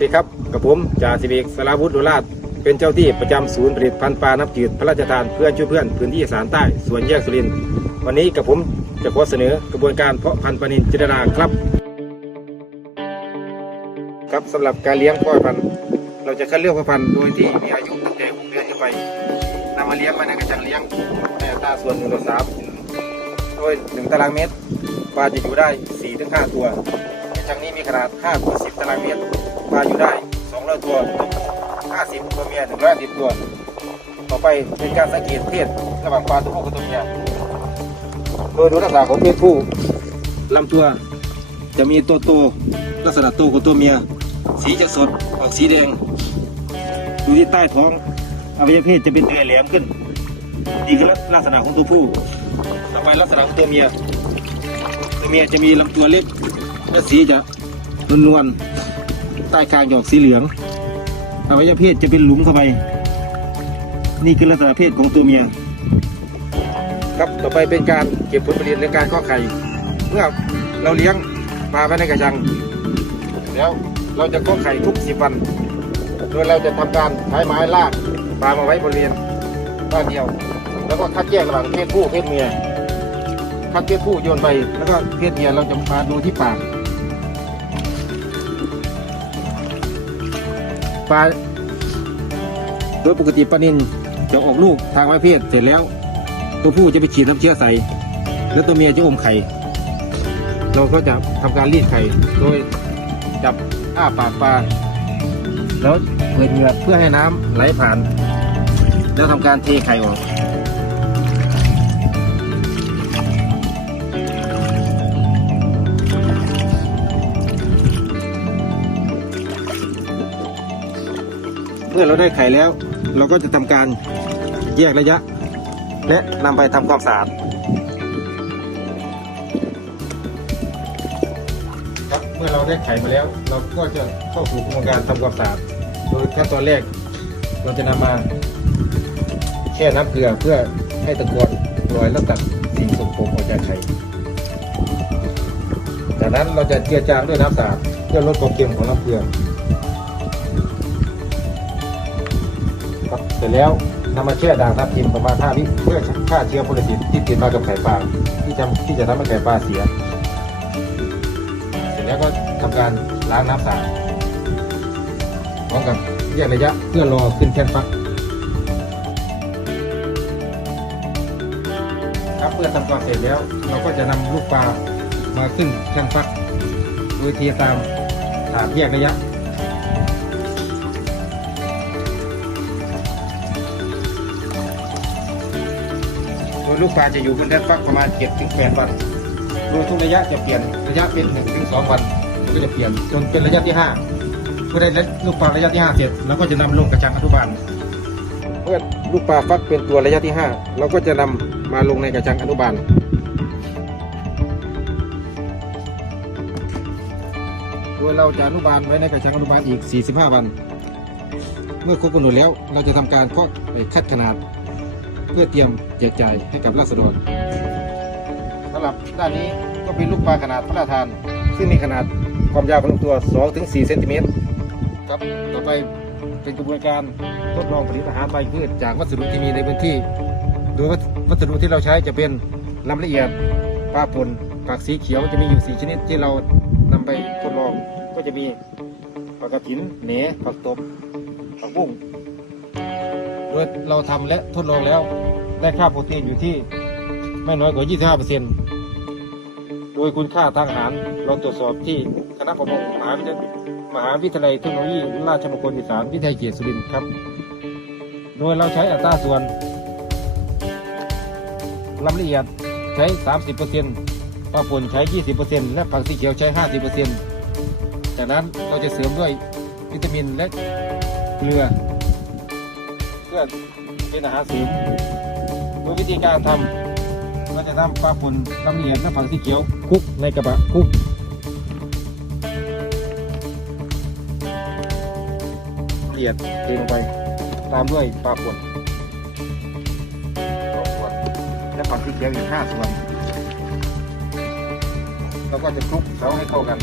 สดีครับ กับผมจ่าสิบเอกสราวุฒิโลราชเป็นเจ้าที่ประจำศูนย์ผลิตพันธุ์ปลาน้ำจืดพระราชทานเพื่อนช่วยเพื่อนพื้นที่สารใต้สวนแยกสุรินทร์วันนี้กับผมจะขอเสนอกระบวนการเพาะพันธุ์ปลานินจินดาครับ ครับสำหรับการเลี้ยงพ่อพันธุ์เราจะคัดเลือกพ่อพันธุ์โดยที่มีอายุตั้งแต่6เดือนขึ้นไปนำมาเลี้ยงไว้ในกระชังเลี้ยงในอัตราส่วนหนึ่งต่อสามโดยหนึ่งตารางเมตรปลาจะอยู่ได้4ถึง5ตัว ระชังนี้มีขนาด5คูณ10ตารางเมตรปลาอยู่ได้200ตัว50ตัวเมีย150ตัว ต่อไปเป็นการสังเกตเพศระหว่างปลาตัวผู้กับตัวเมียโดยดูลักษณะของเพศผู้ลำตัวจะมีตัวโตลักษณะโตกว่าตัวเมีย สีจะสดออกสีแดงดูที่ใต้ท้องอวัยวะเพศจะเป็นเนื้อแหลมขึ้นนี่คือลักษณะของตัวผู้ ต่อไปลักษณะของตัวเมีย ตัวเมียจะมีลำตัวเล็ก และสีจะนวลๆใต้คางหยอกสีเหลืองอวัยวะเพศจะเป็นหลุมเข้าไป นี่คือลักษณะเพศของตัวเมีย ครับต่อไปเป็นการเก็บผลผลิตและการข้อไข่ เมื่อเราเลี้ยงปลาไว้ในกระชัง แล้วเราจะข้อไข่ทุกสิบวัน โดยเราจะทำการใช้ไม้ลากปลามาไว้บริเวณด้านเดียว แล้วก็คัดแยกระหว่างเพศผู้เพศเมียคัดเพศผู้โยนไป แล้วก็เพศเมียเราจะมาดูที่ปาก ปลาโดยปกติปลานินจะออกลูกทางไว้เพศเสร็จแล้ว ตัวผู้จะไปฉีดน้ำเชื้อใส่ แล้วตัวเมียจะอมไข่ เราก็จะทำการรีดไข่โดยจับอ้าปากปลาแล้วเปิดเหงือกเพื่อให้น้ำไหลผ่าน แล้วทำการเทไข่ออก เมื่อเราได้ไข่แล้ว เราก็จะทำการแยกระยะ และนำไปทำความสะอาดครับเมื่อเราได้ไข่มาแล้ว เราก็จะเข้าสู่กระบวนการทำความสะอาดโดยขั้นตอนแรก เราจะนำมาแช่น้ำเกลือเพื่อให้ตะกอนลอยและตัดสิ่งสกปรกออกจากไข่จากนั้นเราจะเจือจางด้วยน้ำสะอาดเพื่อลดความเค็มของน้ำเกลือ ครับเสร็จแล้วนำมาแช่ด่างทับทิมประมาณ5วิเพื่อฆ่าเชื้อโพลิสิตที่ติดมากับไข่ปลาที่จะที่จะทำให้ไข่ปลาเสีย เสร็จแล้วก็ทำการล้างน้ำสะอาดพร้อมกับแยกระยะเพื่อรอขึ้นแท่นฟักครับเมื่อทำความเสร็จแล้ว เราก็จะนำลูกปลามาขึ้นแท่นฟัก โดยเทียตามถาดแยกระยะ ยลูกปลาจะอยู่บนแท่นฟักประมาณ7ถึง8วันโดยทุกระยะจะเปลี่ยนระยะเป็น1ถึง2วันมันก็จะเปลี่ยนจนเป็นระยะที่5เมื่อได้ลูกปลาระยะที่5เสร็จเราก็จะนำลงกระชังอนุบาลเมื่อลูกปลาฟักเป็นตัวระยะที่ 5 เราก็จะนำมาลงในกระชังอนุบาลโดยเราจะอนุบาลไว้ในกระชังอนุบาลอีก 45 วัน เมื่อครบกำหนดแล้วเราจะทำการเคาะคัดขนาด เพื่อเตรียมแจกจ่ายให้กับราษฎรสำหรับด้านนี้ก็เป็นลูกปลาขนาดพระราชทาน ซึ่งมีขนาดความยาวของลำตัว2ถึง4เซนติเมตรครับต่อไปเป็นกระบวนการทดลองผลิตอาหารใบพืชจากวัสดุที่มีในพื้นที่ โดยวัสดุที่เราใช้จะเป็นลำละเอียดปลาป่นผักสีเขียวจะมีอยู่4ชนิดที่เรานำไปทดลองก็จะมีผักกระถินเหนผักตบผักบุ้งโด ยเราทำและทดลองแล้ว ได้ค่าโปรตีนอยู่ที่ไม่น้อยกว่า 25%โดยคุณค่าทางอาหารเราตรวจสอบที่คณะประมงมหาวิทยาลัยมหาวิทยาลัยเทคโนโลยีราชมงคลอีสานวิทยาเขตสุรินทร์ครับ โดยเราใช้อัตราส่วนลำละเอียดใช้ 30%ปลาป่นใช้ 20%และผักสีเขียวใช้ 50%จากนั้นเราจะเสริมด้วยวิตามินและเกลือ พื่อเป็นอาหารเสริมโดยวิธีการทำเราจะทำปลาป่นลำละเอียดและผักสีเขียวคลุกในกระบะคลุกละเอียดเทลงไป ตามด้วยปลาป่นสองส่วนและผักสีเขียวอีกห้าส่วนแล้วก็จะคลุกเคล้าให้เข้ากัน